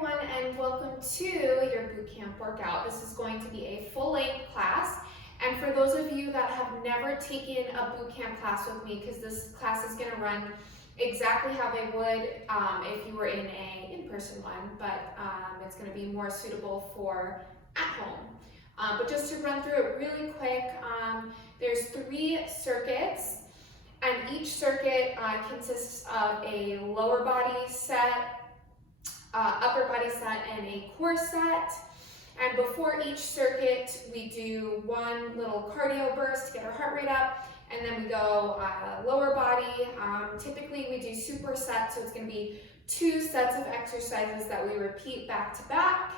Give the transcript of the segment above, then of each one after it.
everyone, and welcome to your bootcamp workout. This is going to be a full-length class, and for those of you that have never taken a bootcamp class with me, because this class is going to run exactly how they would if you were in an in-person one, but it's going to be more suitable for at home. But just to run through it really quick, there's 3 circuits, and each circuit consists of a lower body set, upper body set, and a core set. And before each circuit, we do one little cardio burst to get our heart rate up, and then we go lower body. Typically we do supersets, so it's going to be 2 sets of exercises that we repeat back to back,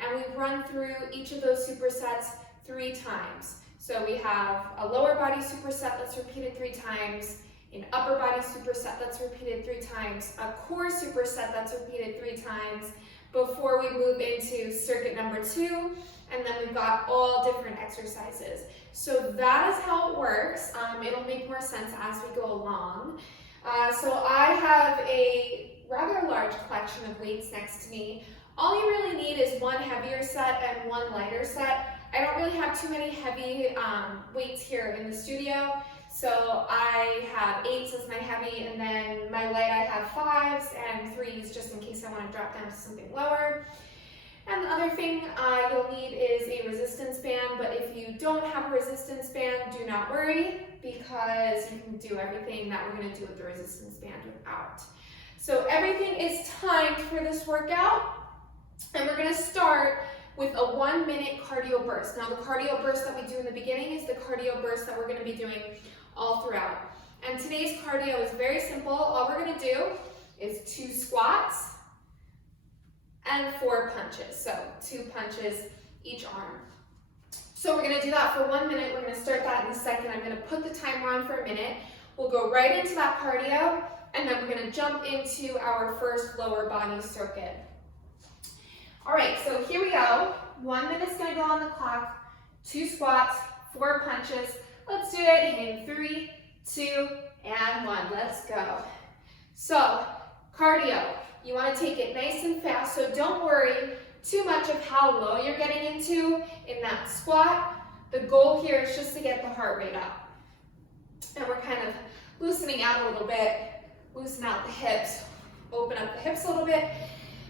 and we run through each of those supersets 3 times. So we have a lower body superset that's repeated 3 times, an upper body superset that's repeated 3 times, a core superset that's repeated 3 times before we move into circuit number 2, and then we've got all different exercises. So that is how it works. It'll make more sense as we go along. So I have a rather large collection of weights next to me. All you really need is 1 heavier set and 1 lighter set. I don't really have too many heavy weights here in the studio, so I have 8s as my heavy, and then my light I have 5s and 3s just in case I want to drop down to something lower. And the other thing you'll need is a resistance band, but if you don't have a resistance band, do not worry, because you can do everything that we're going to do with the resistance band without. So everything is timed for this workout, and we're going to start with a 1-minute cardio burst. Now the cardio burst that we do in the beginning is the cardio burst that we're going to be doing all throughout. And today's cardio is very simple. All we're going to do is 2 squats and 4 punches. So 2 punches each arm. So we're going to do that for 1 minute. We're going to start that in a second. I'm going to put the timer on for a minute. We'll go right into that cardio, and then we're going to jump into our first lower body circuit. All right, so here we go. 1 minute's gonna go on the clock, 2 squats, 4 punches. Let's do it in 3, 2, and 1. Let's go. So, cardio, you wanna take it nice and fast, so don't worry too much of how low you're getting into in that squat. The goal here is just to get the heart rate up. And we're kind of loosening out a little bit, loosen out the hips, open up the hips a little bit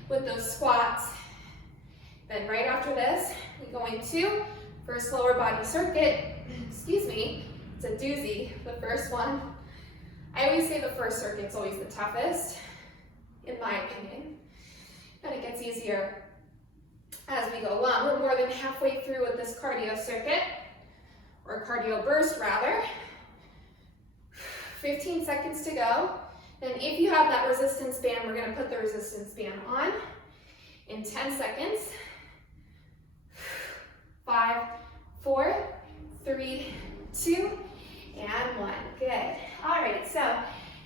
with those squats. Then right after this, we go into first lower body circuit. Excuse me, it's a doozy, the first one. I always say the first circuit's always the toughest, in my opinion. But it gets easier as we go along. We're more than halfway through with this cardio circuit, or cardio burst rather. 15 seconds to go. Then if you have that resistance band, we're gonna put the resistance band on in 10 seconds. 5, 4, 3, 2, and 1. Good. All right, so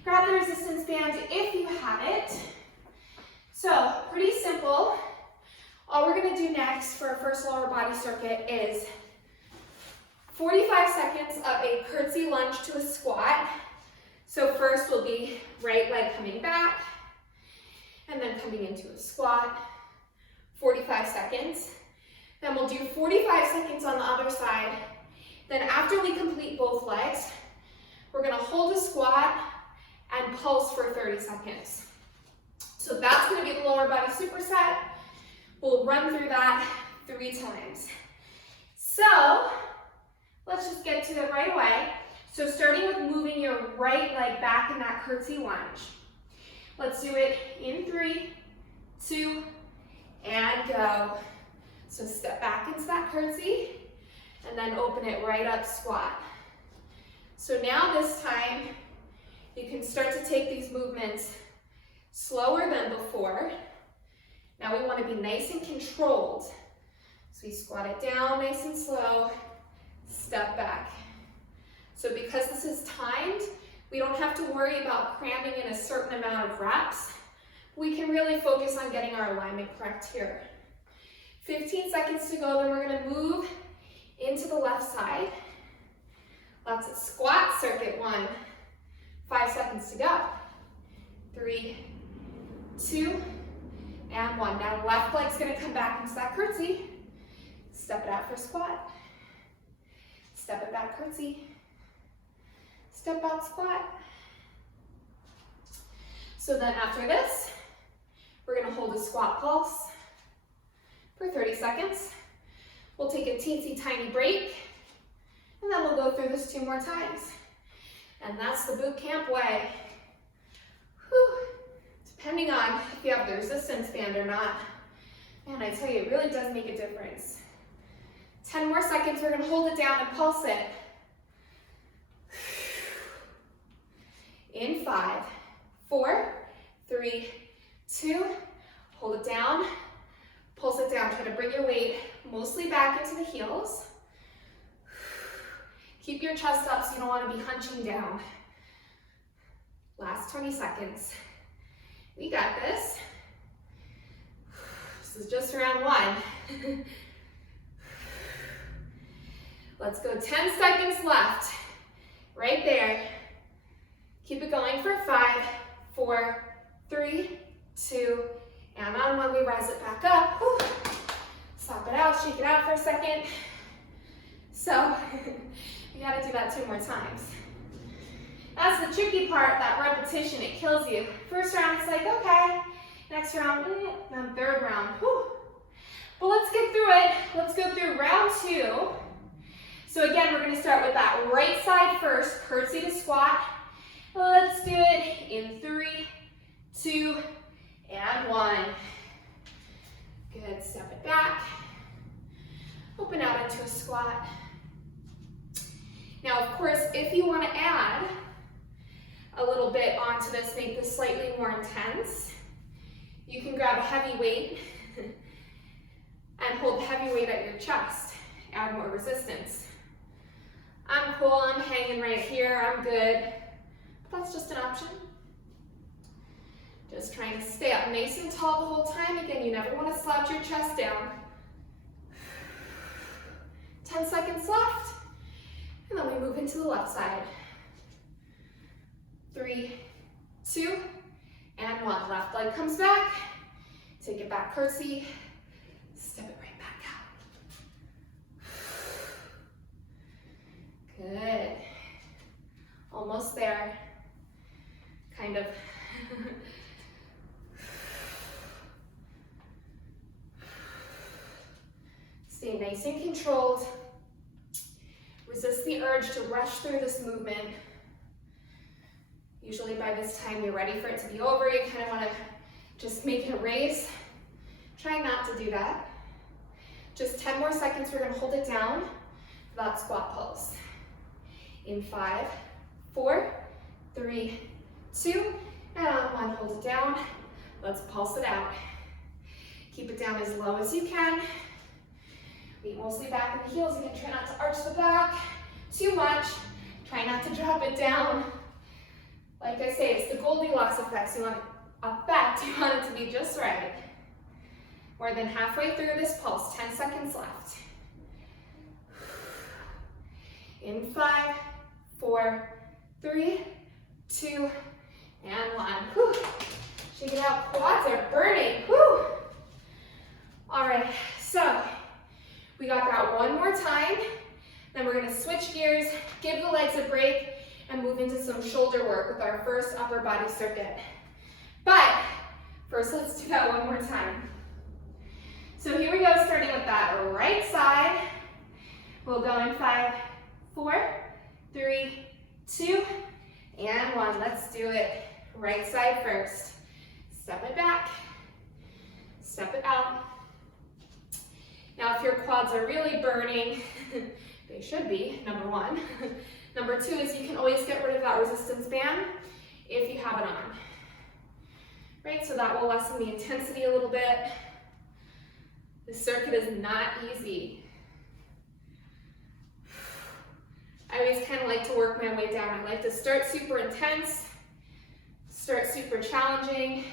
grab the resistance band if you have it. So pretty simple. All we're going to do next for our first lower body circuit is 45 seconds of a curtsy lunge to a squat. So first will be right leg coming back, and then coming into a squat, 45 seconds. Then we'll do 45 seconds on the other side. Then after we complete both legs, we're gonna hold a squat and pulse for 30 seconds. So that's gonna be the lower body superset. We'll run through that 3 times. So let's just get to it right away. So starting with moving your right leg back in that curtsy lunge. Let's do it in 3, 2, and go. So step back into that curtsy, and then open it right up, squat. So now this time, you can start to take these movements slower than before. Now we want to be nice and controlled. So we squat it down nice and slow, step back. So because this is timed, we don't have to worry about cramming in a certain amount of reps. We can really focus on getting our alignment correct here. 15 seconds to go, then we're going to move into the left side. Lots of squat circuit 1. 5 seconds to go. 3, 2, and 1. Now left leg's gonna come back into that curtsy. Step it out for squat. Step it back, curtsy. Step out, squat. So then after this, we're gonna hold a squat pulse for 30 seconds. We'll take a teensy tiny break, and then we'll go through this 2 more times. And that's the boot camp way. Whew. Depending on if you have the resistance band or not, man, I tell you, it really does make a difference. 10 more seconds, we're gonna hold it down and pulse it. In 5, 4, 3, 2, hold it down, pulse it down. Try to bring your weight mostly back into the heels. Keep your chest up so you don't want to be hunching down. Last 20 seconds. We got this. This is just round 1. Let's go, 10 seconds left. Right there. Keep it going for 5, 4, 3, 2, and on 1, we rise it back up. Whew. Slap it out, shake it out for a second. So, you gotta do that 2 more times. That's the tricky part, that repetition, it kills you. First round, it's like, okay. Next round, then third round, whew. But let's get through it. Let's go through round 2. So again, we're gonna start with that right side first, curtsy to squat. Let's do it in 3, 2, and 1. Good, step it back. Open out into a squat. Now, of course, if you want to add a little bit onto this, make this slightly more intense, you can grab a heavy weight and hold the heavy weight at your chest. Add more resistance. I'm cool, I'm hanging right here, I'm good. But that's just an option. Just trying to stay up nice and tall the whole time. Again, you never want to slouch your chest down. 10 seconds left. And then we move into the left side. 3, 2, and 1. Left leg comes back. Take it back, curtsy. Step it right back out. Good. Almost there. Kind of. Stay nice and controlled. Resist the urge to rush through this movement. Usually by this time you're ready for it to be over. You kind of want to just make it a race. Try not to do that. Just 10 more seconds, we're going to hold it down for that squat pulse. In 5, 4, 3, 2, and on 1, hold it down. Let's pulse it out. Keep it down as low as you can. Be mostly back in the heels. Again, try not to arch the back too much. Try not to drop it down. Like I say, it's the Goldilocks effect. You want it to be just right. More than halfway through this pulse, 10 seconds left. In 5, 4, 3, 2, and 1. Whew. Shake it out. Quads are burning. Whew. All right, so we got that one more time. Then we're gonna switch gears, give the legs a break, and move into some shoulder work with our first upper body circuit. But first, let's do that one more time. So here we go, starting with that right side. We'll go in 5, 4, 3, 2, and 1. Let's do it. Right side first. Step it back, step it out. Now, if your quads are really burning, they should be, number 1. Number 2 is you can always get rid of that resistance band if you have it on. Right, so that will lessen the intensity a little bit. This circuit is not easy. I always kind of like to work my way down. I like to start super intense, start super challenging,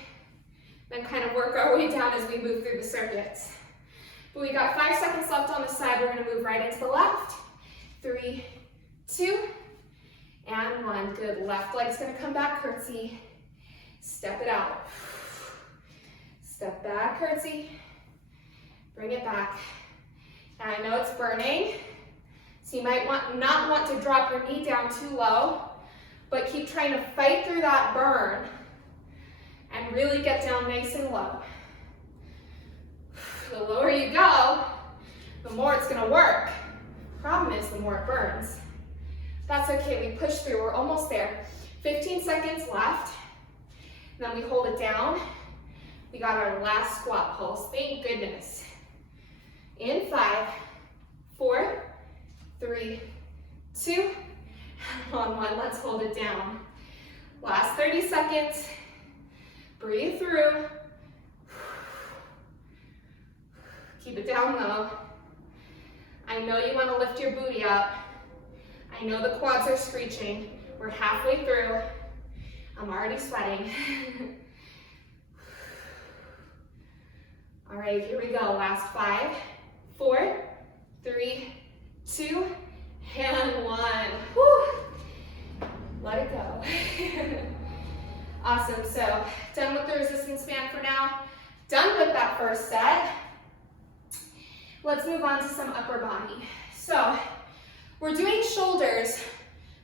then kind of work our way down as we move through the circuits. But we got 5 seconds left on the side. We're going to move right into the left. 3, 2, and 1. Good. Left leg's going to come back, curtsy. Step it out. Step back, curtsy. Bring it back. And I know it's burning, so you might not want to drop your knee down too low, but keep trying to fight through that burn and really get down nice and low. The lower you go, the more it's gonna work. Problem is, the more it burns. That's okay, we push through, we're almost there. 15 seconds left, then we hold it down. We got our last squat pulse, thank goodness. In 5, 4, 3, 2, on 1, let's hold it down. Last 30 seconds, breathe through. Keep it down low. I know you want to lift your booty up. I know the quads are screeching. We're halfway through. I'm already sweating. All right, here we go. Last 5, 4, 3, 2, and 1. Whew. Let it go. Awesome, so done with the resistance band for now. Done with that first set. Let's move on to some upper body. So we're doing shoulders.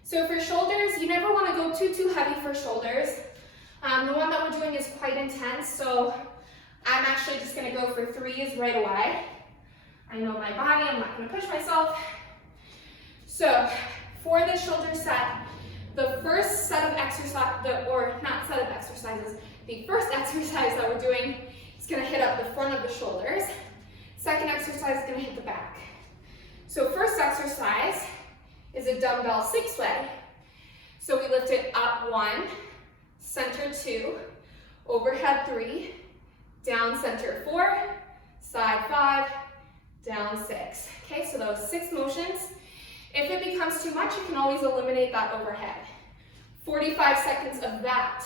So for shoulders, you never want to go too heavy for shoulders. The one that we're doing is quite intense, so I'm actually just going to go for 3s right away. I know my body, I'm not going to push myself. So for the shoulder set, the first set of exercises, or not set of exercises, the first exercise that we're doing is going to hit up the front of the shoulders. Second exercise is going to hit the back. So first exercise is a dumbbell 6-way. So we lift it up 1, center 2, overhead 3, down center 4, side 5, down 6. Okay, so those 6 motions. If it becomes too much, you can always eliminate that overhead. 45 seconds of that.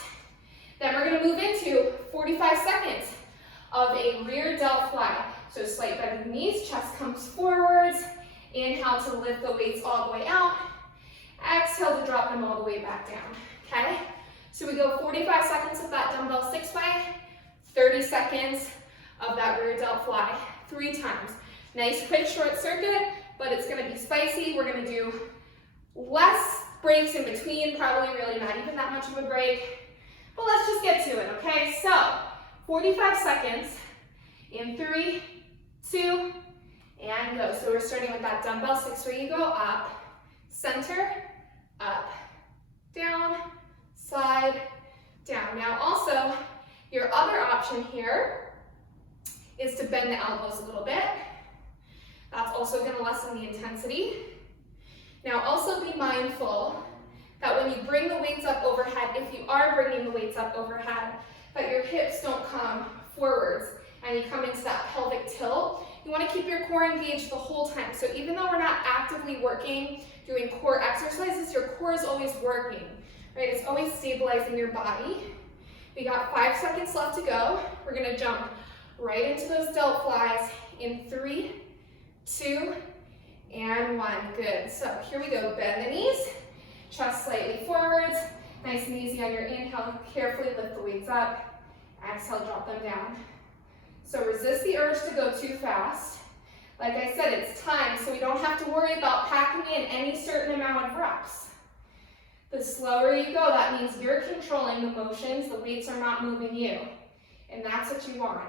Then we're going to move into 45 seconds of a rear delt fly. So slight bend of the knees, chest comes forwards. Inhale to lift the weights all the way out. Exhale to drop them all the way back down. Okay? So we go 45 seconds of that dumbbell 6-way, 30 seconds of that rear delt fly, 3 times. Nice quick short circuit, but it's going to be spicy. We're going to do less breaks in between, probably really not even that much of a break. But let's just get to it, okay? So 45 seconds in 3, 2, and go. So we're starting with that dumbbell 6 where you go up, center, up, down, side, down. Now also, your other option here is to bend the elbows a little bit. That's also going to lessen the intensity. Now also be mindful that when you bring the weights up overhead, if you are bringing the weights up overhead, that your hips don't come forwards and you come into that pelvic tilt. You want to keep your core engaged the whole time. So even though we're not actively working, doing core exercises, your core is always working, right? It's always stabilizing your body. We got 5 seconds left to go. We're going to jump right into those delt flies in 3, 2, and 1. Good. So here we go. Bend the knees, chest slightly forwards. Nice and easy on your inhale. Carefully lift the weights up. Exhale, drop them down. So resist the urge to go too fast. Like I said, it's time, so we don't have to worry about packing in any certain amount of reps. The slower you go, that means you're controlling the motions, the weights are not moving you. And that's what you want.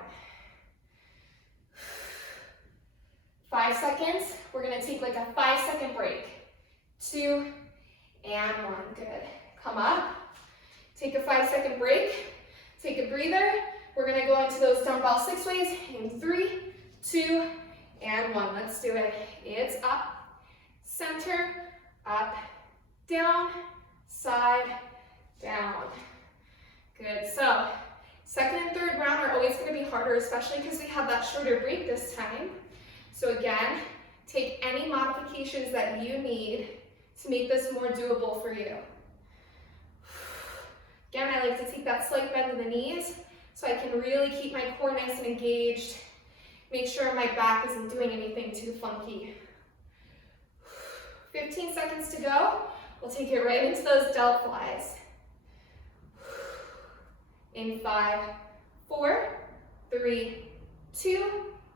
5 seconds, we're gonna take like a 5-second break. 2, and 1, good. Come up, take a 5-second break, take a breather. We're gonna go into those dumbbell 6-ways in 3, 2, and 1. Let's do it. It's up, center, up, down, side, down. Good, so second and third round are always gonna be harder, especially because we have that shorter break this time. So again, take any modifications that you need to make this more doable for you. Again, I like to take that slight bend in the knees so I can really keep my core nice and engaged. Make sure my back isn't doing anything too funky. 15 seconds to go. We'll take it right into those delt flies. In 5, 4, 3, 2,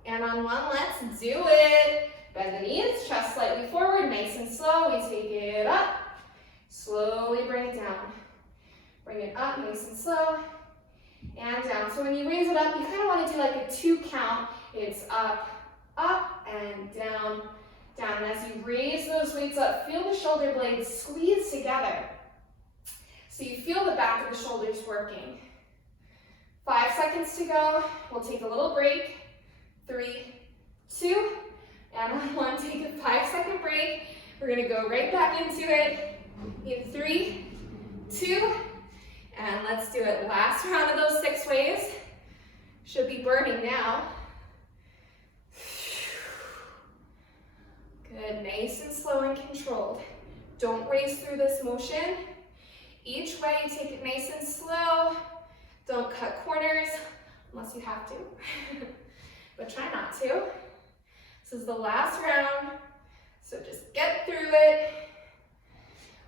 And on one, let's do it. Bend the knees, chest slightly forward, nice and slow. We take it up, slowly bring it down. Bring it up, nice and slow, and down. So when you raise it up, you kind of want to do like a 2 count. It's up, up, and down, down. And as you raise those weights up, feel the shoulder blades squeeze together. So you feel the back of the shoulders working. 5 seconds to go. We'll take a little break. 3, 2, and on 1, take a 5-second break. We're gonna go right back into it in 3, 2, and let's do it. Last round of those 6 waves. Should be burning now. Good, nice and slow and controlled. Don't race through this motion. Each way, take it nice and slow. Don't cut corners unless you have to, but try not to. This is the last round, so just get through it.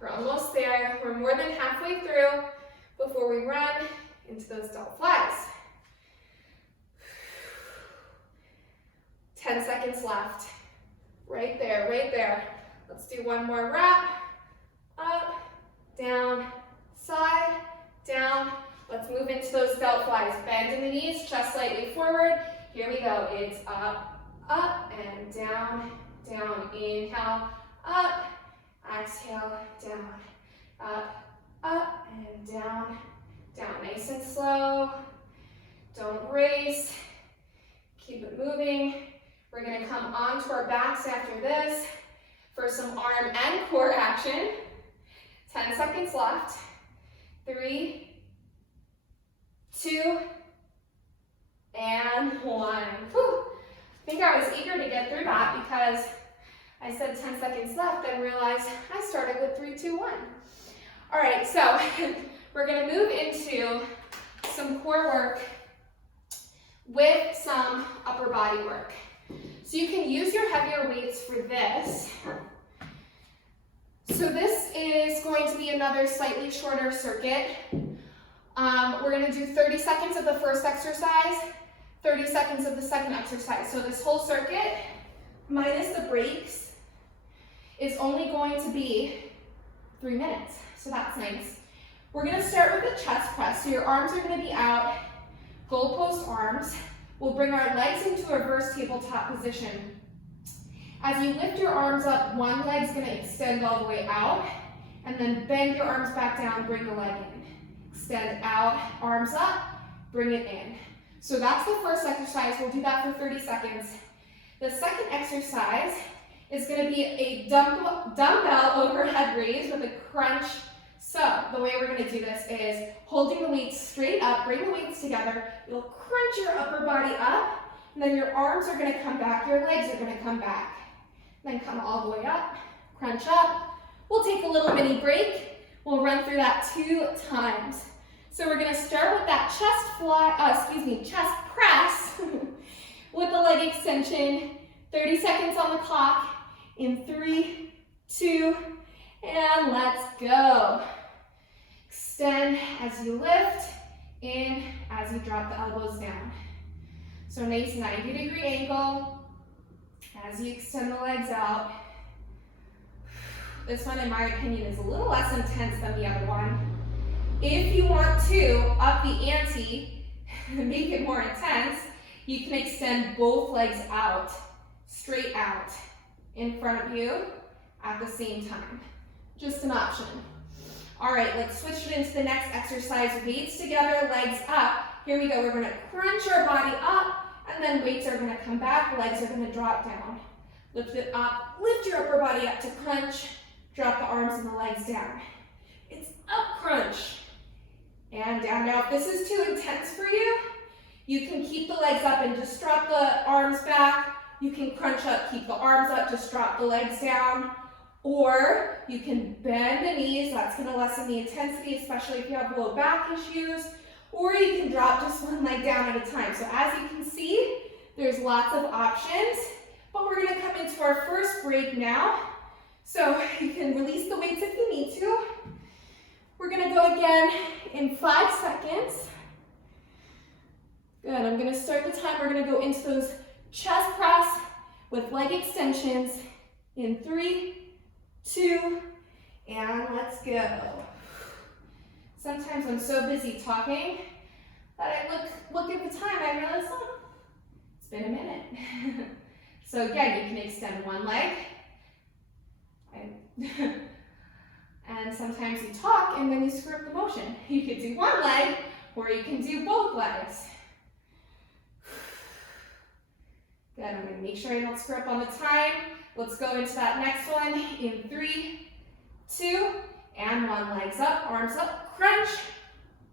We're almost there. We're more than halfway through before we run into those Delt Flies. 10 seconds left. Right there, right there. Let's do one more wrap. Up, down, side, down. Let's move into those Delt Flies. Bend in the knees, chest slightly forward. Here we go. It's up, up, and down, down. Inhale, up, exhale, down, up, up, and down, down. Nice and slow. Don't race. Keep it moving. We're gonna come onto our backs after this for some arm and core action. 10 seconds left. 3, 2, and 1. Whew. I think I was eager to get through that because I said 10 seconds left and realized I started with 3, 2, 1. All right, so we're gonna move into some core work with some upper body work. So you can use your heavier weights for this. So this is going to be another slightly shorter circuit. We're gonna do 30 seconds of the first exercise, 30 seconds of the second exercise. So this whole circuit, minus the breaks, is only going to be 3 minutes. So that's nice. We're gonna start with a chest press. So your arms are gonna be out, goalpost arms. We'll bring our legs into a reverse tabletop position. As you lift your arms up, one leg's gonna extend all the way out, and then bend your arms back down, bring the leg in. Extend out, arms up, bring it in. So that's the first exercise. We'll do that for 30 seconds. The second exercise is gonna be a dumbbell overhead raise with a crunch. So the way we're gonna do this is holding the weights straight up, bring the weights together. You'll crunch your upper body up, and then your arms are gonna come back, your legs are gonna come back. Then come all the way up, crunch up. We'll take a little mini break. We'll run through that 2 times. So we're gonna start with that chest press with the leg extension. 30 seconds on the clock in 3, 2, and let's go. Extend as you lift, in as you drop the elbows down. So nice 90-degree angle as you extend the legs out. This one, in my opinion, is a little less intense than the other one. If you want to up the ante, make it more intense, you can extend both legs out, straight out, in front of you at the same time. Just an option. All right, let's switch it into the next exercise. Weights together, legs up. Here we go. We're gonna crunch our body up, and then weights are gonna come back, legs are gonna drop down. Lift it up, lift your upper body up to crunch, drop the arms and the legs down. It's up crunch, and down. Now, if this is too intense for you, you can keep the legs up and just drop the arms back. You can crunch up, keep the arms up, just drop the legs down. Or you can bend the knees, that's gonna lessen the intensity, especially if you have low back issues. Or you can drop just one leg down at a time. So as you can see, there's lots of options, but we're gonna come into our first break now. So you can release the weights if you need to. We're gonna go again in 5 seconds. Good, I'm gonna start the time. We're gonna go into those Chest press with leg extensions in 3, 2, and let's go. Sometimes I'm so busy talking that I look at the time and I realize, oh, it's been a minute. So again, you can extend one leg. And sometimes you talk and then you screw up the motion. You could do one leg or you can do both legs. Good, I'm gonna make sure I don't screw up on the time. Let's go into that next one in 3, 2, and 1. Legs up, arms up, crunch.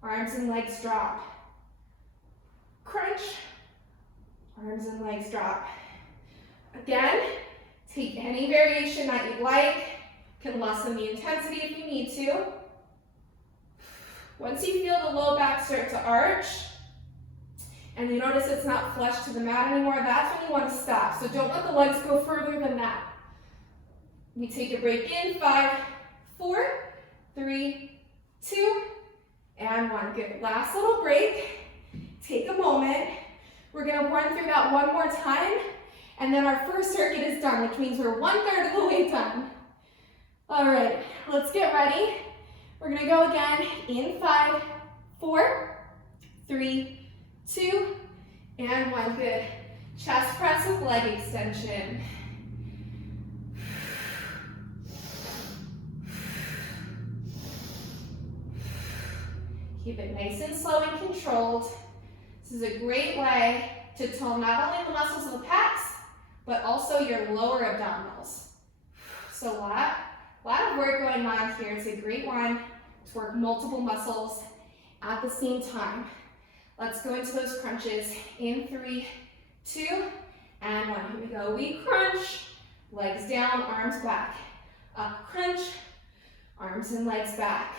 Arms and legs drop. Crunch. Arms and legs drop. Again, take any variation that you'd like. Can lessen the intensity if you need to. Once you feel the low back start to arch, and you notice it's not flush to the mat anymore, that's when you want to stop. So don't let the legs go further than that. We take a break in, 5, 4, 3, 2, and 1. Good, last little break. Take a moment. We're gonna run through that one more time, and then our first circuit is done, which means we're 1/3 of the way done. All right, let's get ready. We're gonna go again in 5, 4, 3, 2, and 1. Good. Chest press with leg extension. Keep it nice and slow and controlled. This is a great way to tone not only the muscles of the pecs, but also your lower abdominals. So a lot of work going on here. It's a great one to work multiple muscles at the same time. Let's go into those crunches in 3, 2, and 1. Here we go. We crunch, legs down, arms back. Up, crunch, arms and legs back.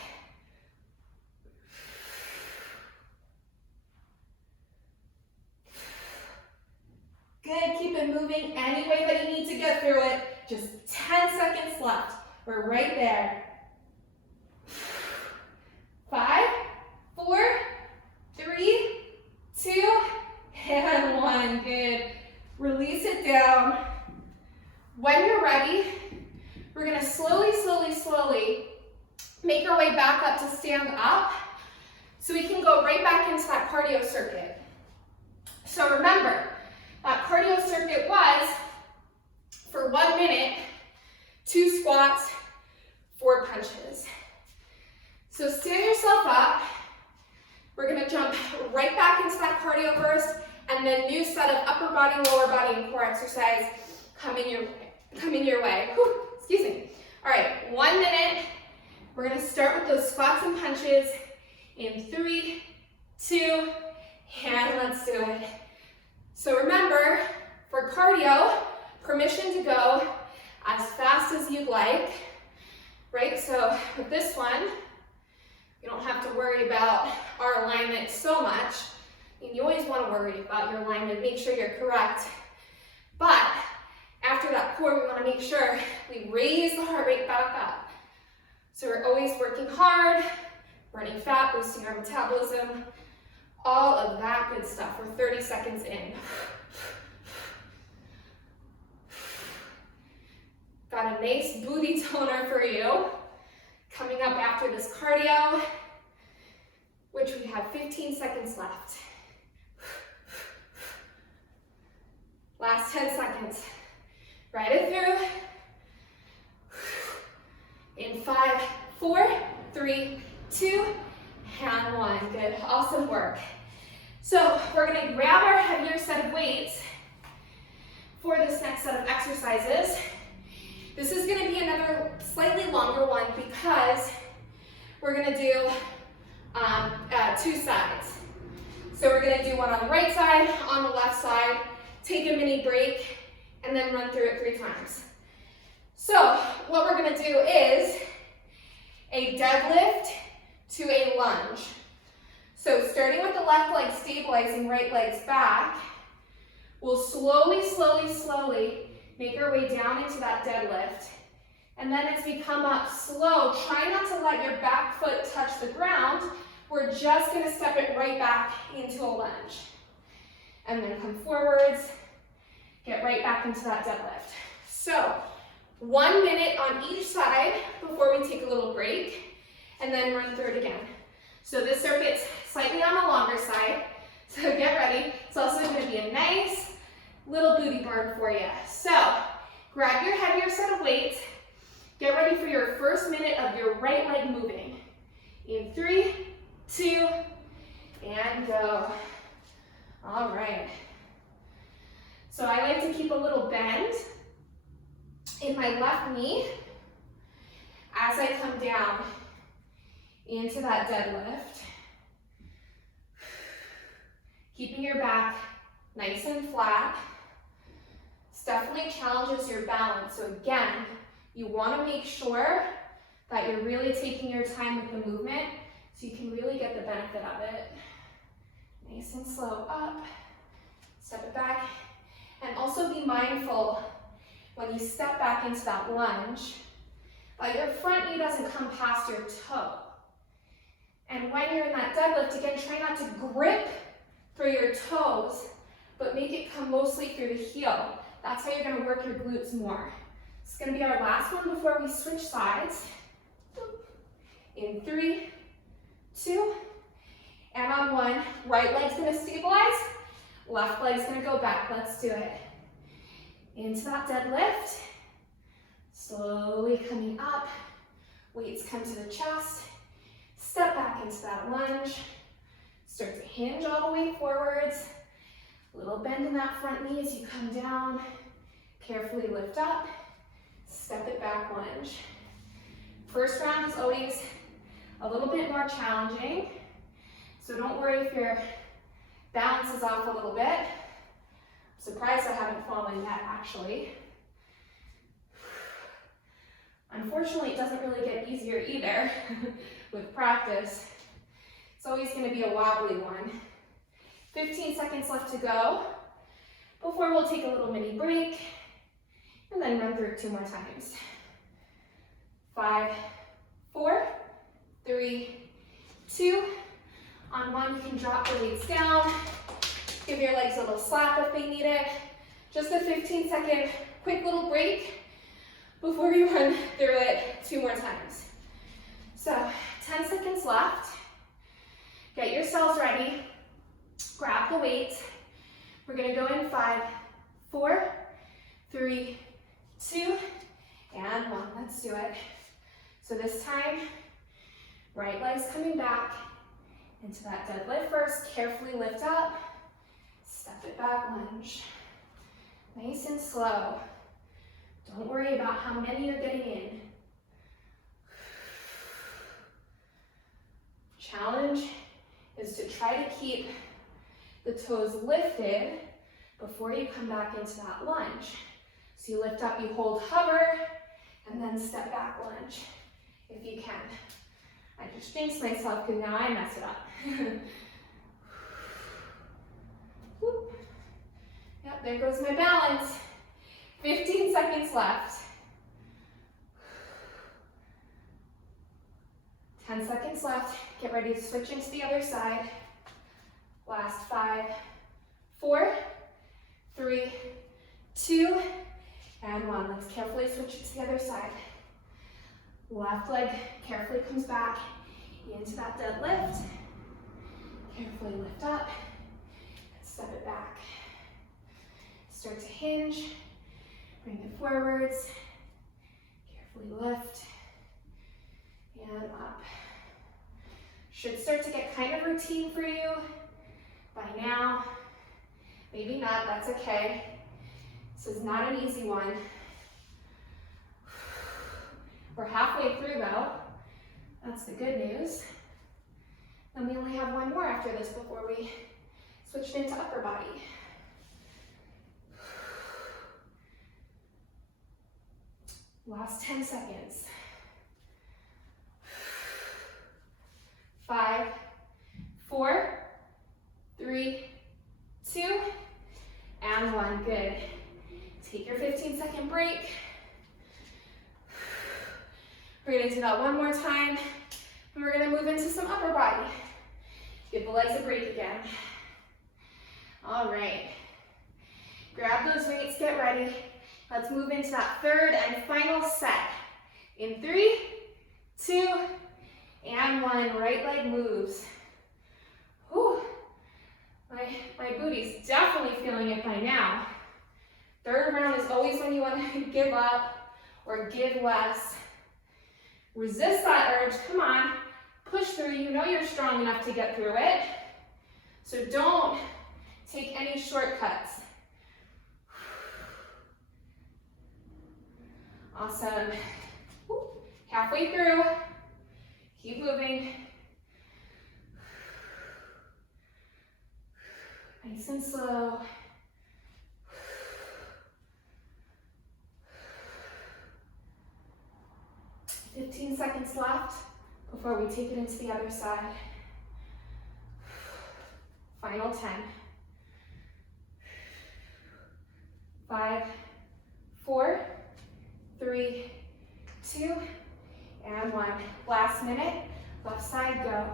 Good, keep it moving any way that you need to get through it. Just 10 seconds left. We're right there. 5, 4, 3, 2, and 1. Good. Release it down. When you're ready, we're gonna slowly make our way back up to stand up so we can go right back into that cardio circuit. So remember, that cardio circuit was for 1 minute, 2 squats, 4 punches. So stand yourself up. We're gonna jump right back into that cardio burst, and then new set of upper body, lower body, and core exercise coming your way. Whew, excuse me. All right, 1 minute. We're gonna start with those squats and punches in 3, 2, and let's do it. So remember, for cardio, permission to go as fast as you'd like, right? So with this one, you don't have to worry about our alignment so much. I mean, you always want to worry about your alignment, make sure you're correct. But after that core, we want to make sure we raise the heart rate back up. So we're always working hard, burning fat, boosting our metabolism, all of that good stuff. We're 30 seconds in. Got a nice booty toner for you. Coming up after this cardio, which we have 15 seconds left. Last 10 seconds. Ride it through. In 5, 4, 3, 2, and 1. Good, awesome work. So we're gonna grab our heavier set of weights for this next set of exercises. This is gonna be another slightly longer one because we're gonna do 2 sides. So we're gonna do one on the right side, on the left side, take a mini break, and then run through it 3 times. So what we're gonna do is a deadlift to a lunge. So starting with the left leg stabilizing, right leg's back, we'll slowly make our way down into that deadlift. And then as we come up slow, try not to let your back foot touch the ground. We're just gonna step it right back into a lunge. And then come forwards right back into that deadlift. So 1 minute on each side before we take a little break, and then run through it again. So this circuit's slightly on the longer side, so get ready. It's also going to be a nice little booty burn for you. So grab your heavier set of weights. Get ready for your first minute of your right leg moving. In 3, 2, and go. All right. So I like to keep a little bend in my left knee as I come down into that deadlift. Keeping your back nice and flat. This definitely challenges your balance. So again, you want to make sure that you're really taking your time with the movement so you can really get the benefit of it. Nice and slow up, step it back, and also be mindful when you step back into that lunge that your front knee doesn't come past your toe. And when you're in that deadlift, again, try not to grip through your toes, but make it come mostly through the heel. That's how you're going to work your glutes more. It's going to be our last one before we switch sides. In 3, 2, and on 1, right leg's going to stabilize, left leg's going to go back. Let's do it. Into that deadlift, slowly coming up, weights come to the chest, step back into that lunge, start to hinge all the way forwards, a little bend in that front knee as you come down, carefully lift up, step it back, lunge. First round is always a little bit more challenging, so don't worry if your balance is off a little bit. I'm surprised I haven't fallen yet, actually. Unfortunately, it doesn't really get easier either with practice. It's always going to be a wobbly one. 15 seconds left to go before we'll take a little mini break and then run through it 2 more times. 5, 4, 3, 2. On 1, you can drop the weights down. Give your legs a little slap if they need it. Just a 15-second quick little break before we run through it 2 more times. So 10 seconds left. Get yourselves ready. Grab the weights. We're going to go in 5, 4, 3, 2, and 1. Let's do it. So this time, right leg's coming back into that deadlift first. Carefully lift up. Step it back, lunge. Nice and slow. Don't worry about how many you're getting in. Challenge is to try to keep the toes lifted before you come back into that lunge. So you lift up, you hold, hover, and then step back, lunge, if you can. I just jinxed myself because now I mess it up. Yep, there goes my balance. 15 seconds left. 10 seconds left. Get ready to switch into the other side. Last 5, 4, 3, 2, and 1. Let's carefully switch it to the other side. Left leg carefully comes back into that deadlift. Carefully lift up, and step it back. Start to hinge, bring it forwards, carefully lift, and up. Should start to get kind of routine for you by now. Maybe not, that's okay. This is not an easy one. We're halfway through though. That's the good news. And we only have 1 more after this before we switch into upper body. Last 10 seconds. 5, 4, 3, 2, and 1. Good. Take your 15-second break. We're going to do that 1 more time, and we're going to move into some upper body. Give the legs a break again. All right. Grab those weights, get ready. Let's move into that third and final set. In 3, 2, and 1. Right leg moves. Whew. My booty's definitely feeling it by now. Third round is always when you want to give up or give less. Resist that urge. Come on. Push through. You know you're strong enough to get through it. So don't take any shortcuts. Awesome. Halfway through. Keep moving. Nice and slow. "15 seconds left before we take it into the other side. Final 10. 5, 4, 3, 2, and 1. Last minute, left side, go.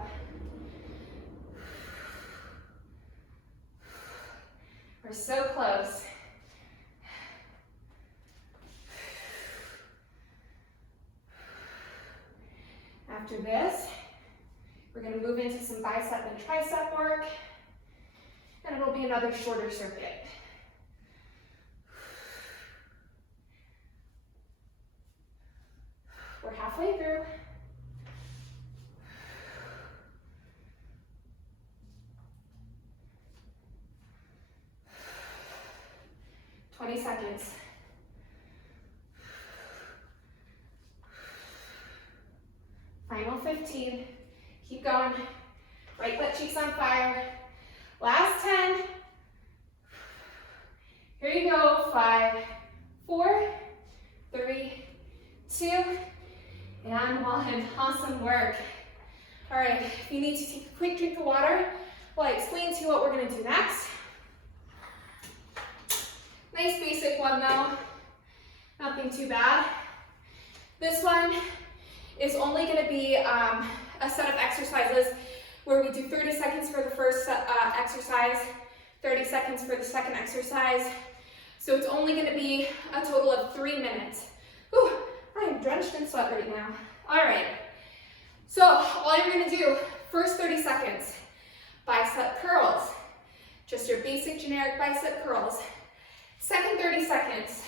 We're so close. After this, we're going to move into some bicep and tricep work, and it'll be another shorter circuit. We're halfway through. "20 seconds. Final 15. Keep going. Right butt cheeks on fire. Last 10. Here you go. 5, 4, 3, 2, and 1. Awesome work. All right, if you need to take a quick drink of water while I explain to you what we're going to do next. Nice basic one though. Nothing too bad. This one is only going to be a set of exercises where we do 30 seconds for the first exercise, 30 seconds for the second exercise. So it's only going to be a total of 3 minutes. Whew, I am drenched in sweat right now. All right, so all you're going to do, first 30 seconds, bicep curls, just your basic generic bicep curls. Second 30 seconds,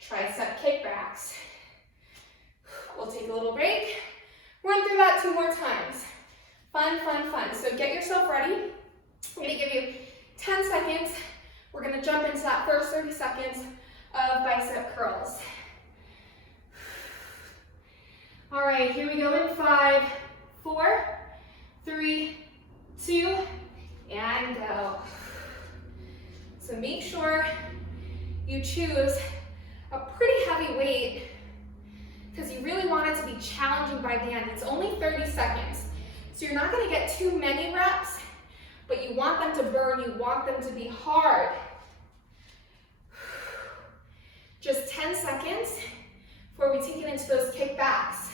tricep kickbacks. We'll take a little break, run through that 2 more times. Fun, fun, fun. So get yourself ready. I'm going to give you 10 seconds. We're going to jump into that first 30 seconds of bicep curls. All right, here we go in 5, 4, 3, 2, and go. So make sure you choose a pretty heavy weight because you really want it to be challenging by the end. It's only 30 seconds. So you're not going to get too many reps, but you want them to burn, you want them to be hard. Just 10 seconds before we take it into those kickbacks.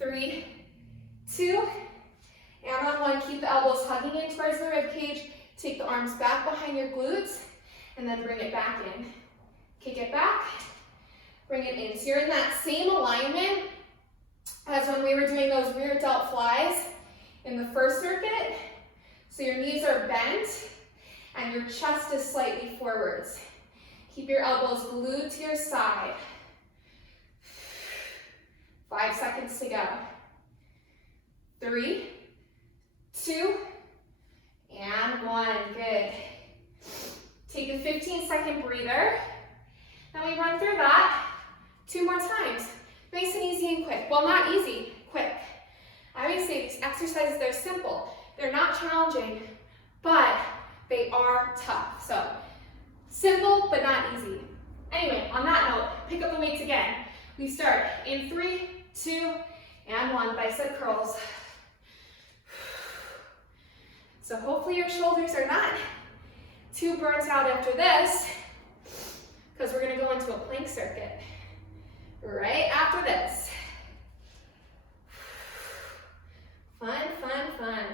3, 2, and on 1, keep the elbows hugging in towards the rib cage. Take the arms back behind your glutes, and then bring it back in. Kick it back, bring it in. So you're in that same alignment as when we were doing those rear delt flies in the first circuit. So your knees are bent, and your chest is slightly forwards. Keep your elbows glued to your side. 5 seconds to go. 3, 2, and 1. Good. Take a 15-second breather. Then we run through that 2 more times. Nice and easy and quick. Well, not easy, quick. I always say these exercises, they're simple. They're not challenging, but they are tough. So simple, but not easy. Anyway, on that note, pick up the weights again. We start in 3, 2, and 1, bicep curls. So hopefully your shoulders are not too burnt out after this, because we're going to go into a plank circuit right after this. Fun, fun, fun.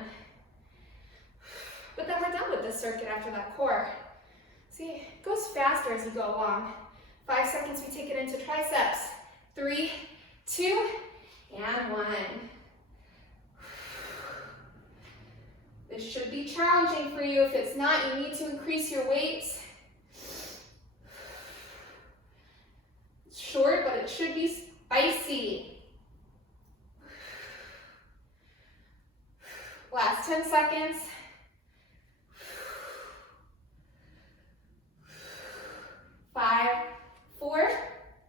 But then we're done with this circuit after that core. See, It goes faster as you go along. 5 seconds, we take it into triceps. 3, 2, and 1. This should be challenging for you. If it's not, you need to increase your weights. It's short, but it should be spicy. Last 10 seconds. 5, 4,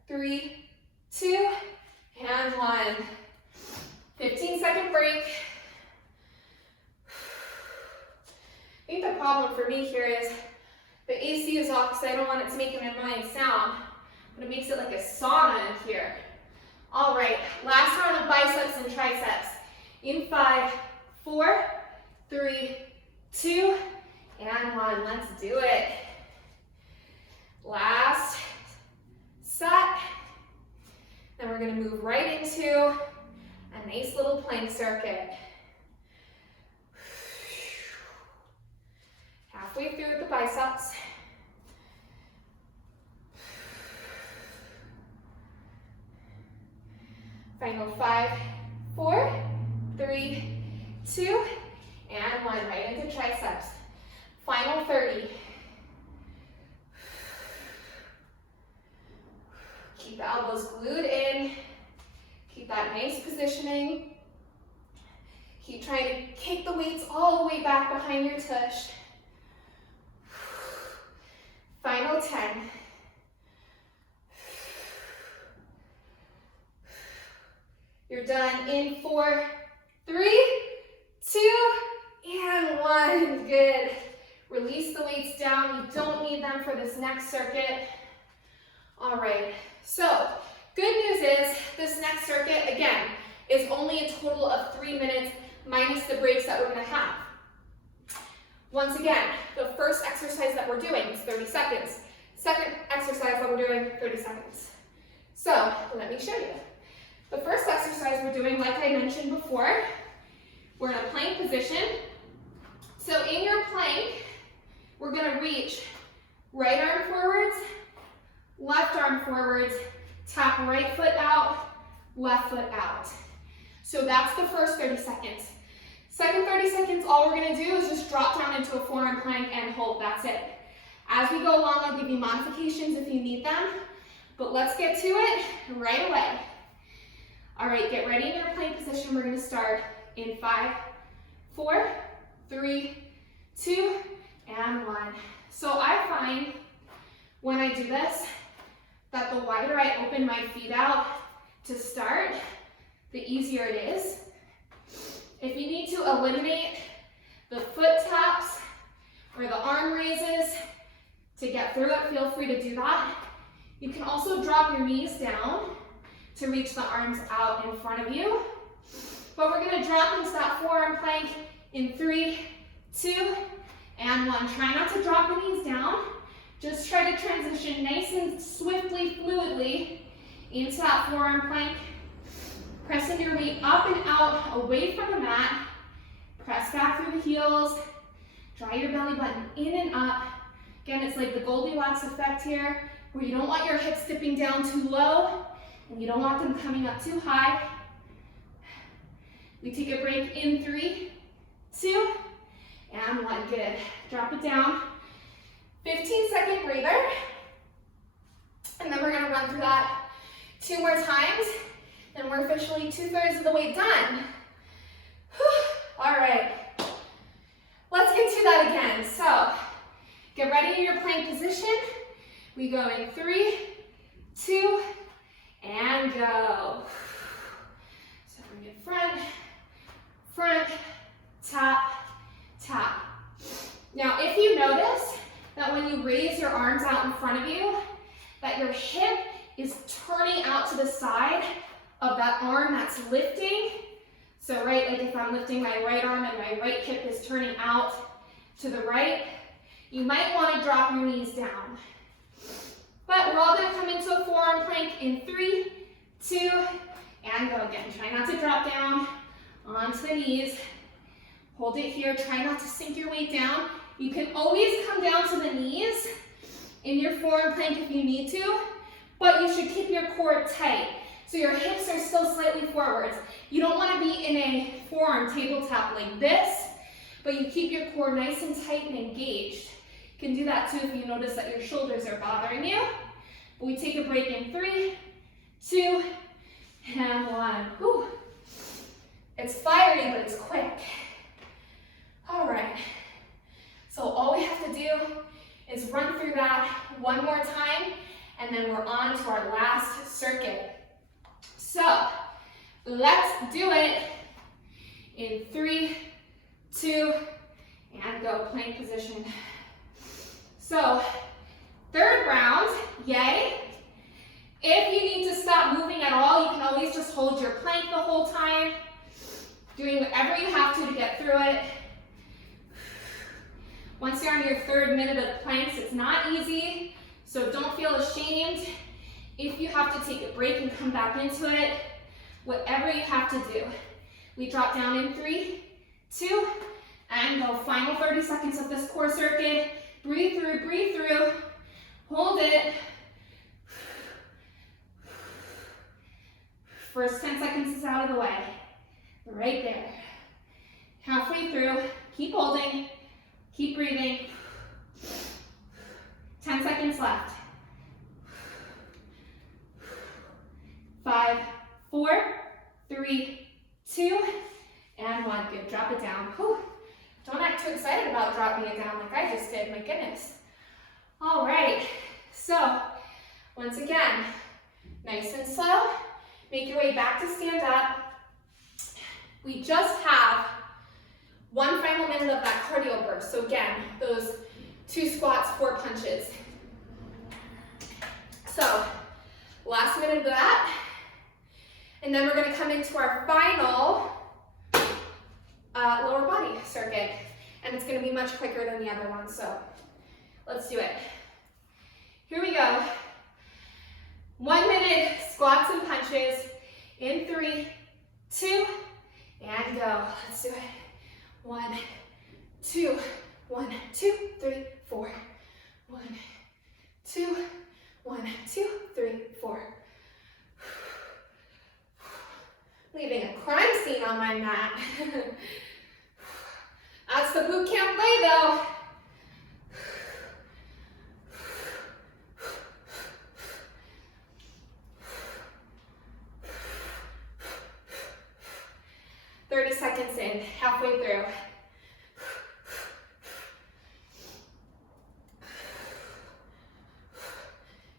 3, 2, and 1. 15-second break. I think the problem for me here is the AC is off because I don't want it to make an annoying sound, but it makes it like a sauna in here. All right, last round of biceps and triceps. In 5, 4, 3, 2, and 1. Let's do it. Last set. Then we're going to move right into a nice little plank circuit. Halfway through with the biceps. Final 5, 4, 3, 2, and 1. Right into triceps. Final 30. Keep the elbows glued in. Keep that nice positioning. Keep trying to kick the weights all the way back behind your tush. Final 10. You're done in 4, 3, 2, and 1. Good. Release the weights down. You don't need them for this next circuit. All right. So, good news is this next circuit, again, is only a total of 3 minutes minus the breaks that we're going to have. Once again, the first exercise that we're doing is 30 seconds. Second exercise that we're doing, 30 seconds. So, let me show you. The first exercise we're doing, like I mentioned before, we're in a plank position. So in your plank, we're going to reach right arm forwards, left arm forwards, tap right foot out, left foot out. So that's the first 30 seconds. Second 30 seconds, all we're going to do is just drop down into a forearm plank and hold. That's it. As we go along, I'll give you modifications if you need them, but let's get to it right away. All right, get ready in your plank position. We're going to start in 5, 4, 3, 2, and 1. So I find when I do this that the wider I open my feet out to start, the easier it is. If you need to eliminate the foot taps or the arm raises to get through it, feel free to do that. You can also drop your knees down to reach the arms out in front of you. But we're going to drop into that forearm plank in 3, 2, and 1. Try not to drop the knees down. Just try to transition nice and swiftly, fluidly into that forearm plank. Pressing your weight up and out, away from the mat. Press back through the heels. Draw your belly button in and up. Again, it's like the Goldilocks effect here, where you don't want your hips dipping down too low, and you don't want them coming up too high. We take a break in 3, 2, and 1. Good. Drop it down. 15-second breather. And then we're going to run through that 2 more times. And we're officially 2/3 of the way done. Whew. All right. Let's get to that again. So, get ready in your plank position. We go in 3, 2, and go. So bring it front, front, tap, tap. Now, if you notice that when you raise your arms out in front of you, that your hip is turning out to the side of that arm that's lifting. So right, like if I'm lifting my right arm and my right hip is turning out to the right, you might want to drop your knees down. But we're all going to come into a forearm plank in 3, 2, and go again. Try not to drop down onto the knees. Hold it here. Try not to sink your weight down. You can always come down to the knees in your forearm plank if you need to, but you should keep your core tight. So your hips are still slightly forwards. You don't want to be in a forearm tabletop like this, but you keep your core nice and tight and engaged. You can do that too if you notice that your shoulders are bothering you. But we take a break in 3, 2, and 1. Whew. It's fiery, but it's quick. All right. So all we have to do is run through that one more time, and then we're on to our last circuit. So let's do it in 3, 2, and go. Plank position. So third round, yay. If you need to stop moving at all, you can always just hold your plank the whole time, doing whatever you have to get through it. Once you're on your 3rd minute of planks, it's not easy, so don't feel ashamed. If you have to take a break and come back into it, whatever you have to do. We drop down in 3, 2, and go. Final 30 seconds of this core circuit. Breathe through, hold it. First 10 seconds is out of the way. Right there. Halfway through, keep holding, keep breathing. 10 seconds left. 5, 4, 3, 2, and 1. Good, drop it down. Whew. Don't act too excited about dropping it down like I just did, my goodness. All right, so once again, nice and slow. Make your way back to stand up. We just have one final minute of that cardio burst. So again, those 2 squats, 4 punches. So last minute of that. And then we're gonna come into our final lower body circuit. And it's gonna be much quicker than the other one, so let's do it. Here we go. 1 minute squats and punches in 3, 2, and go. Let's do it. 1, 2, 1, 2, 3, 4. 1, 2, 1, 2, 3, 4. Leaving a crime scene on my mat. That's the boot camp way though. Seconds in, halfway through.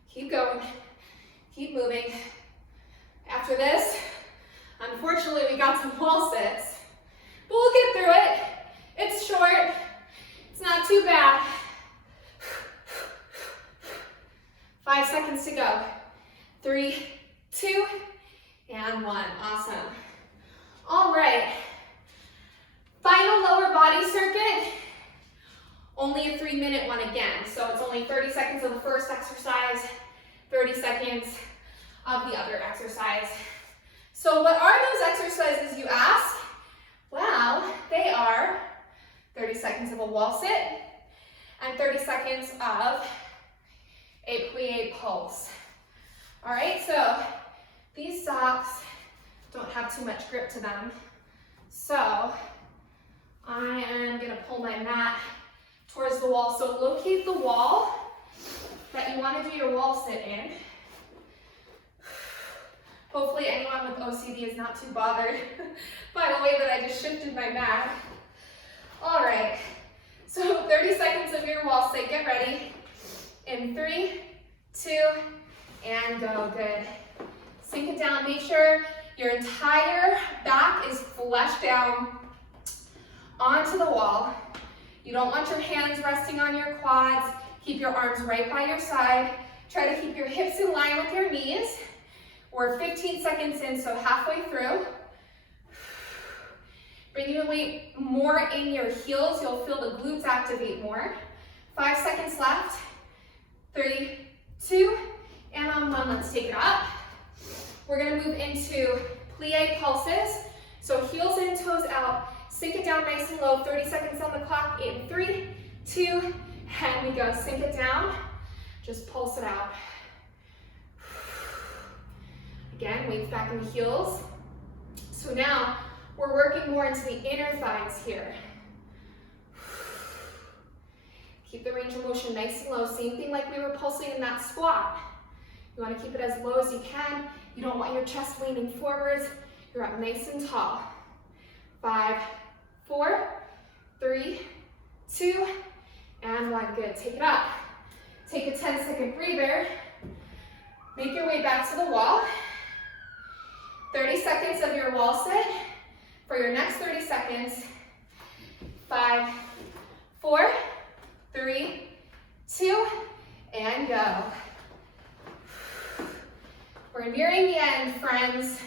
Keep going, keep moving. After this, unfortunately we got some wall sits, but we'll get through it. It's short, it's not too bad. 5 seconds to go. 3, 2, and 1, awesome. All right. Final lower body circuit, only a 3-minute one again. So it's only 30 seconds of the first exercise, 30 seconds of the other exercise. So what are those exercises, you ask? Well, they are 30 seconds of a wall sit and 30 seconds of a plie pulse. All right, so these socks don't have too much grip to them. So I am gonna pull my mat towards the wall. So locate the wall that you wanna do your wall sit in. Hopefully anyone with OCD is not too bothered by the way that I just shifted my mat. All right, so 30 seconds of your wall sit, get ready. In 3, 2, and go, good. Sink it down, make sure your entire back is flushed down onto the wall. You don't want your hands resting on your quads. Keep your arms right by your side. Try to keep your hips in line with your knees. We're 15 seconds in, so halfway through. Bringing the weight more in your heels, you'll feel the glutes activate more. 5 seconds left. 3, 2, and on 1, let's take it up. We're gonna move into plie pulses. So heels in, toes out. Sink it down nice and low, 30 seconds on the clock in 3, 2, and we go. Sink it down, Just pulse it out. Again, weights back in the heels. So now we're working more into the inner thighs here. Keep the range of motion nice and low. Same thing like we were pulsing in that squat. You want to keep it as low as you can. You don't want your chest leaning forwards. You're up nice and tall. 5, 4, 3, 2, and 1. Good. Take it up. Take a 10-second breather. Make your way back to the wall. 30 seconds of your wall sit. For your next 30 seconds, 5, 4, 3, 2, and go. We're nearing the end, friends.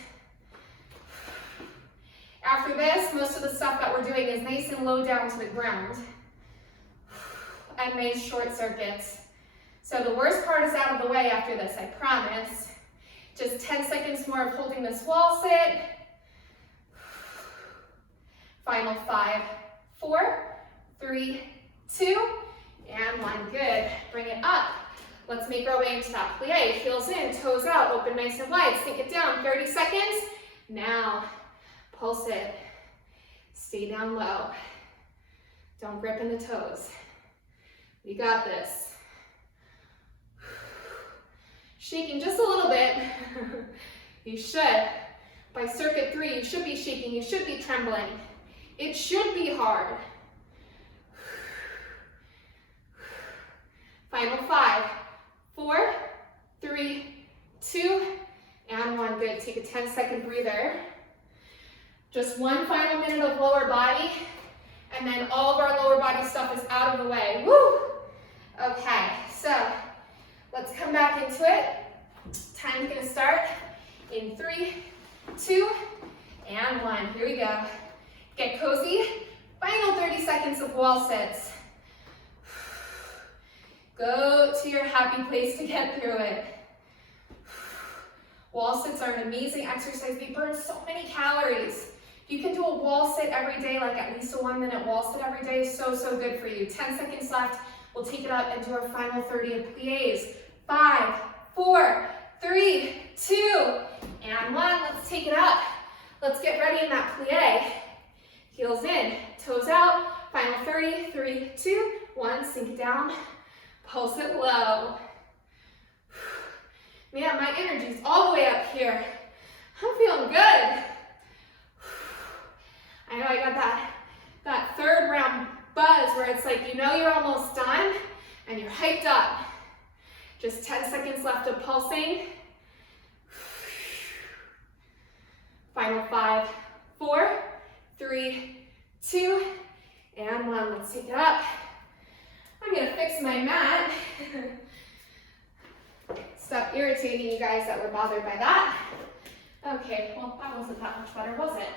After this, most of the stuff that we're doing is nice and low down to the ground. And nice short circuits. So the worst part is out of the way after this, I promise. Just 10 seconds more of holding this wall sit. Final 5, 4, 3, 2, and 1. Good. Bring it up. Let's make our way into that plie. Heels in, toes out, open nice and wide. Sink it down. 30 seconds. Now, pulse it. Stay down low. Don't grip in the toes. We got this. Shaking just a little bit. You should. By circuit 3, you should be shaking. You should be trembling. It should be hard. Final 5, 4, 3, 2, and 1. Good. Take a 10-second breather. Just one final minute of lower body, and then all of our lower body stuff is out of the way. Woo! Okay, so let's come back into it. Time's gonna start in 3, 2, and 1. Here we go. Get cozy. Final 30 seconds of wall sits. Go to your happy place to get through it. Wall sits are an amazing exercise. They burn so many calories. You can do a wall sit every day, like at least a 1-minute wall sit every day. So good for you. 10 seconds left. We'll take it up and do our final 30 of plies. 5, 4, 3, 2, and 1. Let's take it up. Let's get ready in that plie. Heels in, toes out. Final 30, 3, 2, 1. Sink it down. Pulse it low. Man, my energy's all the way up here. I'm feeling good. I know I got that third round buzz where it's like, you know you're almost done and you're hyped up. Just 10 seconds left of pulsing. Final 5, 4, 3, 2, and 1. Let's take it up. I'm gonna fix my mat. Stop irritating you guys that were bothered by that. Okay, well, that wasn't that much better, was it?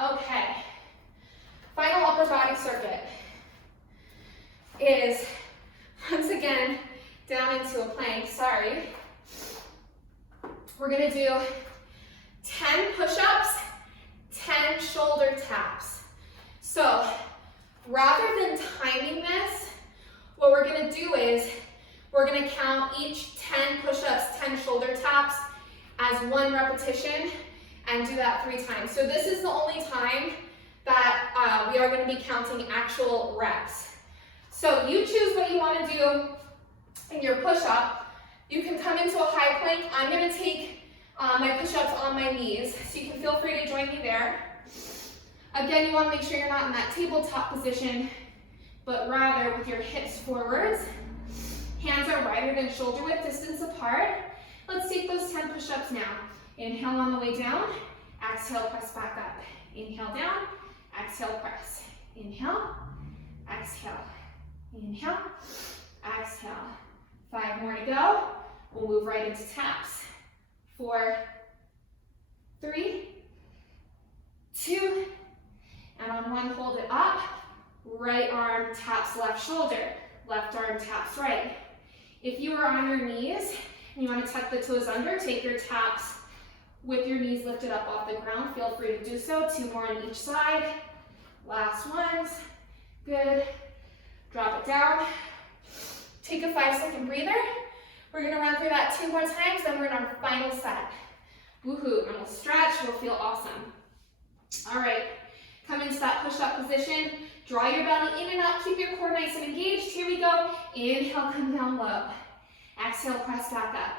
Okay. Final upper body circuit is, once again, down into a plank, sorry. We're gonna do 10 push-ups, 10 shoulder taps. So, rather than timing this, what we're gonna do is, we're gonna count each 10 push-ups, 10 shoulder taps as 1 repetition and do that 3 times. So this is the only time that we are gonna be counting actual reps. So you choose what you wanna do in your push-up. You can come into a high plank. I'm gonna take my push-ups on my knees, so you can feel free to join me there. Again, you wanna make sure you're not in that tabletop position, but rather with your hips forwards. Hands are wider than shoulder width distance apart. Let's take those 10 push-ups now. Inhale on the way down, exhale, press back up. Inhale down, exhale, press. Inhale, exhale, inhale, exhale. 5 more to go. We'll move right into taps. 4, 3, 2, and on 1, hold it up. Right arm taps left shoulder, left arm taps right. If you are on your knees and you want to tuck the toes under, take your taps with your knees lifted up off the ground. Feel free to do so. 2 more on each side. Last ones. Good. Drop it down. Take a 5-second breather. We're gonna run through that 2 more times, then we're in our final set. Woohoo, and we'll stretch, we'll feel awesome. All right, come into that push-up position. Draw your belly in and up, keep your core nice and engaged. Here we go. Inhale, come down low. Exhale, press back up.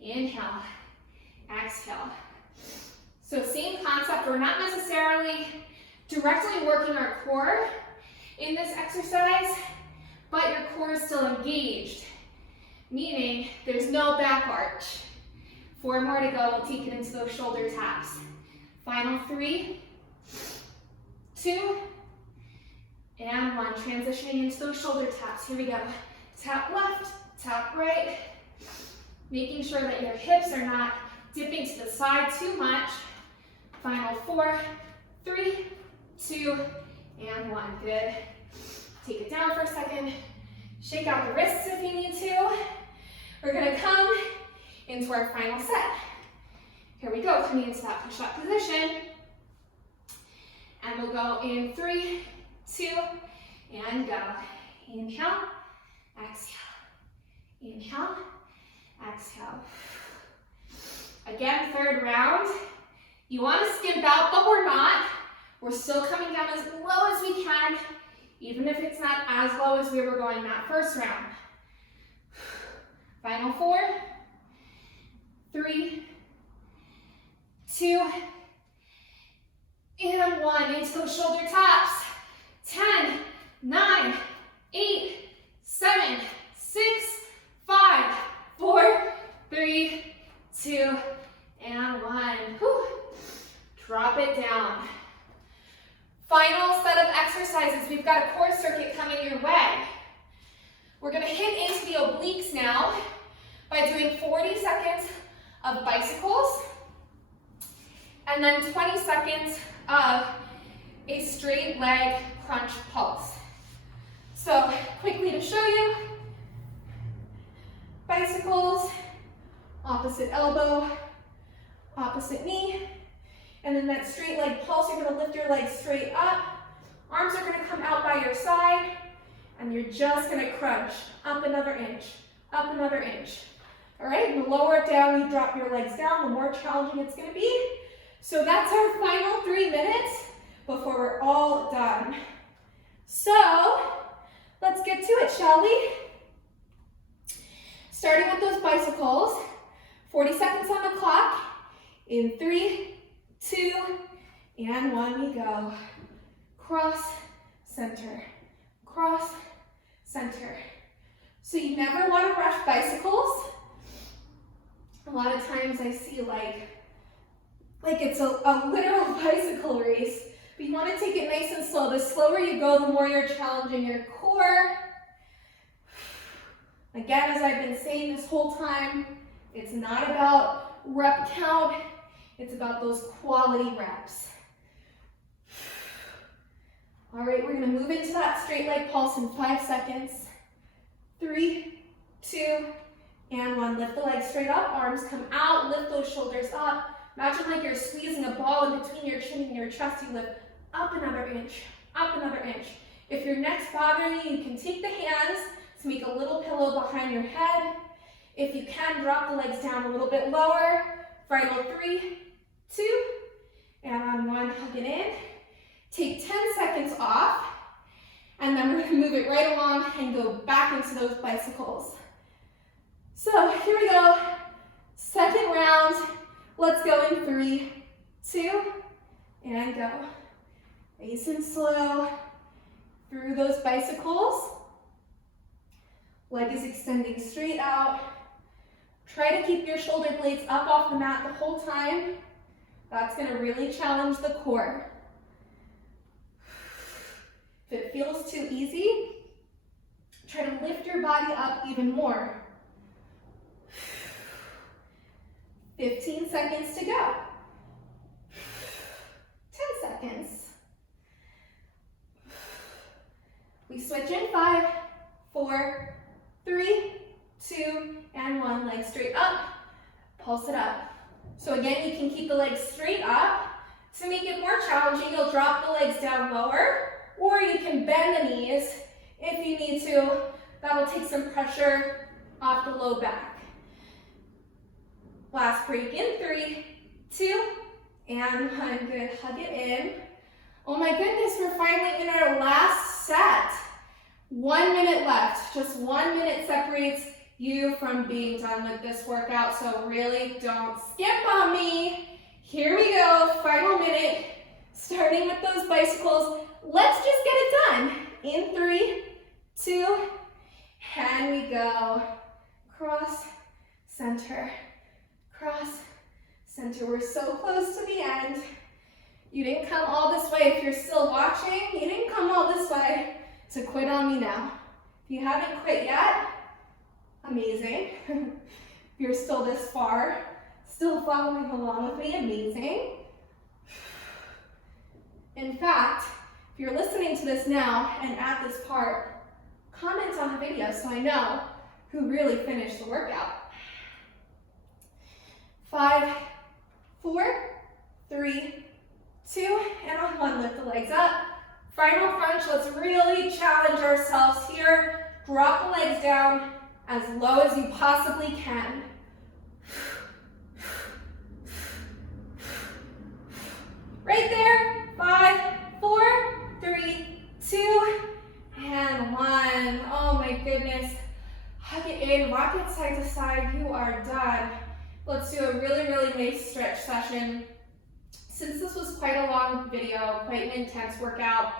Inhale, exhale. So same concept, we're not necessarily directly working our core in this exercise, but your core is still engaged, meaning there's no back arch. 4 more to go, we'll take it into those shoulder taps. Final 3, 2, and 1. Transitioning into those shoulder taps. Here we go. Tap left, tap right. Making sure that your hips are not dipping to the side too much. Final 4, 3, 2, and 1. Good. Take it down for a second. Shake out the wrists if you need to. We're gonna come into our final set. Here we go, coming into that push-up position. And we'll go in 3, 2, and go. Inhale, exhale. Inhale, exhale. Again, 3rd round. You want to skimp out, but we're not. We're still coming down as low as we can, even if it's not as low as we were going that 1st round. Final 4, 3, 2, and 1. Into those shoulder taps. 10, 9, 8, 7, 6, 5, 4, 3, 2, and 1. Whew. Drop it down. Final set of exercises. We've got a core circuit coming your way. We're going to hit into the obliques now by doing 40 seconds of bicycles and then 20 seconds of a straight leg crunch pulse. So quickly to show you, bicycles, opposite elbow, opposite knee, and then that straight leg pulse, you're going to lift your legs straight up, arms are going to come out by your side, and you're just going to crunch up another inch, up another inch. All right, and the lower it down, you drop your legs down, the more challenging it's going to be. So that's our final 3 minutes before we're all done. So let's get to it, shall we? Starting with those bicycles, 40 seconds on the clock. In 3, 2, and 1 we go. Cross, center, cross, center. So you never want to rush bicycles. A lot of times I see like it's a literal bicycle race, but you want to take it nice and slow. The slower you go, the more you're challenging your core. Again, as I've been saying this whole time, it's not about rep count, it's about those quality reps. All right, we're going to move into that straight leg pulse in 5 seconds. 3, 2, and 1. Lift the legs straight up, arms come out, lift those shoulders up. Imagine like you're squeezing a ball in between your chin and your chest. You lift up another inch, up another inch. If your neck's bothering you, you can take the hands to make a little pillow behind your head. If you can, drop the legs down a little bit lower. Final 3, 2, and on 1, hug it in. Take 10 seconds off, and then we're going to move it right along and go back into those bicycles. So here we go. 2nd round. Let's go in 3, 2, and go. Nice and slow through those bicycles. Leg is extending straight out. Try to keep your shoulder blades up off the mat the whole time. That's going to really challenge the core. If it feels too easy, try to lift your body up even more. 15 seconds to go. 10 seconds. We switch in 5, 4, 3, 2, and 1. Legs straight up. Pulse it up. So again, you can keep the legs straight up. To make it more challenging, you'll drop the legs down lower, or you can bend the knees if you need to That'll take some pressure off the low back. Last break in 3, 2, and 1. Good, hug it in. Oh my goodness, we're finally in our last set. 1 minute left. Just 1 minute separates you from being done with this workout, so really don't skip on me. Here we go, final minute, starting with those bicycles. Let's just get it done. In 3, 2, and we go. Cross, center, cross, center. We're so close to the end. You didn't come all this way. If you're still watching, you didn't come all this way to quit on me now. If you haven't quit yet, amazing. If you're still this far, still following along with me, amazing. In fact, if you're listening to this now and at this part, comment on the video so I know who really finished the workout. 5, 4, 3, 2, and on 1, lift the legs up. Final crunch, let's really challenge ourselves here. Drop the legs down as low as you possibly can. Right there, 5, 4, 3, 2, and 1. Oh my goodness. Hug it in, rock it side to side, you are done. Let's do a really, really nice stretch session. Since this was quite a long video, quite an intense workout,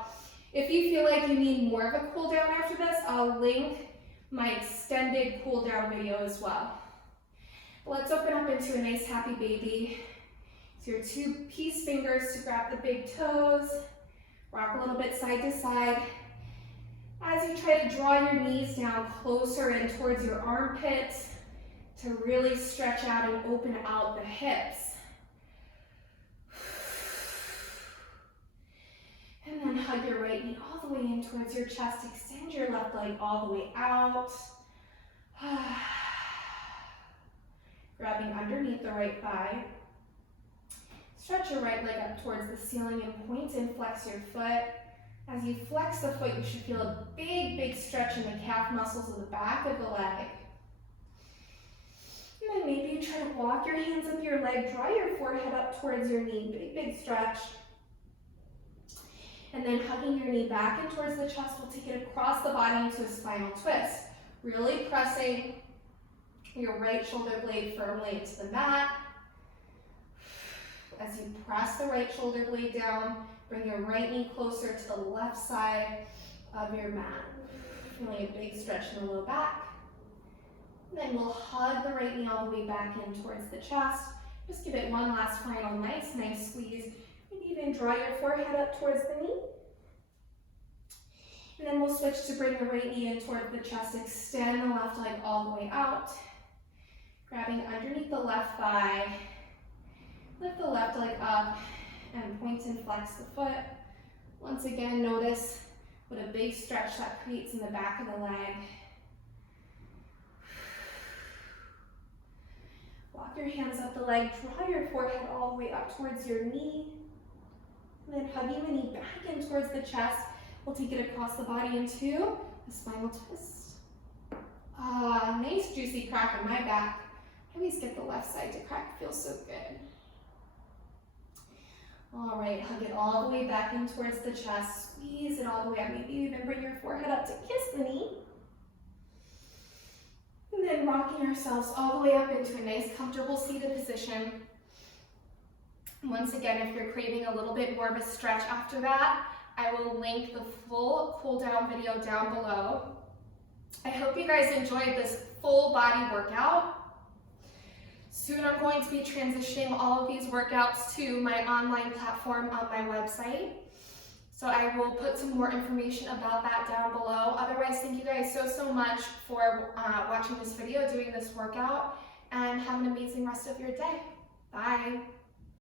if you feel like you need more of a cool down after this, I'll link my extended cool down video as well. Let's open up into a nice happy baby. So your 2 peace fingers to grab the big toes, rock a little bit side to side. As you try to draw your knees down closer in towards your armpits to really stretch out and open out the hips. And then hug your right knee all the way in towards your chest. Extend your left leg all the way out. Grabbing underneath the right thigh. Stretch your right leg up towards the ceiling and point and flex your foot. As you flex the foot, you should feel a big, big stretch in the calf muscles of the back of the leg. And then maybe you try to walk your hands up your leg, draw your forehead up towards your knee, big, big stretch. And then hugging your knee back and towards the chest, we'll take it across the body into a spinal twist. Really pressing your right shoulder blade firmly into the mat. As you press the right shoulder blade down, bring your right knee closer to the left side of your mat. Feeling a big stretch in the low back. And then we'll hug the right knee all the way back in towards the chest. Just give it one last final nice squeeze. And even draw your forehead up towards the knee. And then we'll switch to bring the right knee in toward the chest. Extend the left leg all the way out. Grabbing underneath the left thigh. Lift the left leg up and point and flex the foot. Once again, notice what a big stretch that creates in the back of the leg. Walk your hands up the leg, draw your forehead all the way up towards your knee. And then hugging the knee back in towards the chest. We'll take it across the body into a spinal twist. Nice juicy crack in my back. I always get the left side to crack, it feels so good. All right, hug it all the way back in towards the chest. Squeeze it all the way up. Maybe even bring your forehead up to kiss the knee. And then rocking ourselves all the way up into a nice comfortable seated position. Once again, if you're craving a little bit more of a stretch after that, I will link the full cool down video down below. I hope you guys enjoyed this full body workout. Soon I'm going to be transitioning all of these workouts to my online platform on my website. So I will put some more information about that down below. Otherwise, thank you guys so much for watching this video, doing this workout, and have an amazing rest of your day. Bye.